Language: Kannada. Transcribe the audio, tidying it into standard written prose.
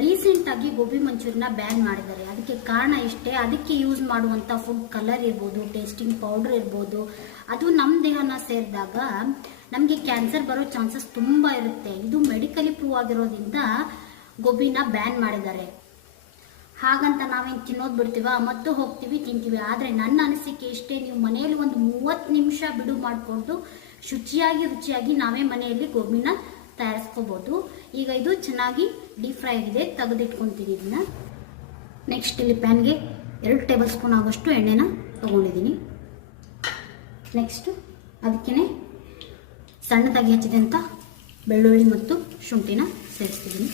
ರೀಸೆಂಟಾಗಿ ಗೋಬಿ ಮಂಚೂರಿನ ಬ್ಯಾನ್ ಮಾಡಿದ್ದಾರೆ. ಅದಕ್ಕೆ ಕಾರಣ ಇಷ್ಟೇ, ಅದಕ್ಕೆ ಯೂಸ್ ಮಾಡುವಂಥ ಫುಡ್ ಕಲರ್ ಇರ್ಬೋದು, ಟೇಸ್ಟಿಂಗ್ ಪೌಡರ್ ಇರ್ಬೋದು, ಅದು ನಮ್ಮ ದೇಹನ ಸೇರಿದಾಗ ನಮಗೆ ಕ್ಯಾನ್ಸರ್ ಬರೋ ಚಾನ್ಸಸ್ ತುಂಬ ಇರುತ್ತೆ. ಇದು ಮೆಡಿಕಲಿ ಪ್ರೂವ್ ಆಗಿರೋದ್ರಿಂದ ಗೋಬಿನ ಬ್ಯಾನ್ ಮಾಡಿದ್ದಾರೆ. ಹಾಗಂತ ನಾವೇನು ತಿನ್ನೋದು ಬಿಡ್ತೀವ, ಮತ್ತು ಹೋಗ್ತೀವಿ ತಿಂತೀವಿ. ಆದರೆ ನನ್ನ ಅನಿಸಿಕೆ ಇಷ್ಟೇ, ನೀವು ಮನೆಯಲ್ಲಿ ಒಂದು 30 ನಿಮಿಷ ಬಿಡು ಮಾಡಿಕೊಂಡು ರುಚಿಯಾಗಿ ನಾವೇ ಮನೆಯಲ್ಲಿ ಗೋಬಿನ ತಯಾರಿಸ್ಕೋಬೋದು. ಈಗ ಇದು ಚೆನ್ನಾಗಿ ಡೀಪ್ ಫ್ರೈ ಆಗಿದೆ, ತೆಗೆದಿಟ್ಕೊತೀನಿ ಇದನ್ನ. ನೆಕ್ಸ್ಟ್ ಇಲ್ಲಿ ಪ್ಯಾನ್ಗೆ 2 ಟೇಬಲ್ ಸ್ಪೂನ್ ಆಗೋಷ್ಟು ಎಣ್ಣೆನ ತೊಗೊಂಡಿದ್ದೀನಿ. ನೆಕ್ಸ್ಟ್ ಅದಕ್ಕೇ ಸಣ್ಣದಾಗಿ ಹೆಚ್ಚಿದಂಥ ಬೆಳ್ಳುಳ್ಳಿ ಮತ್ತು ಶುಂಠಿನ ಸೇರಿಸ್ತಿದ್ದೀನಿ.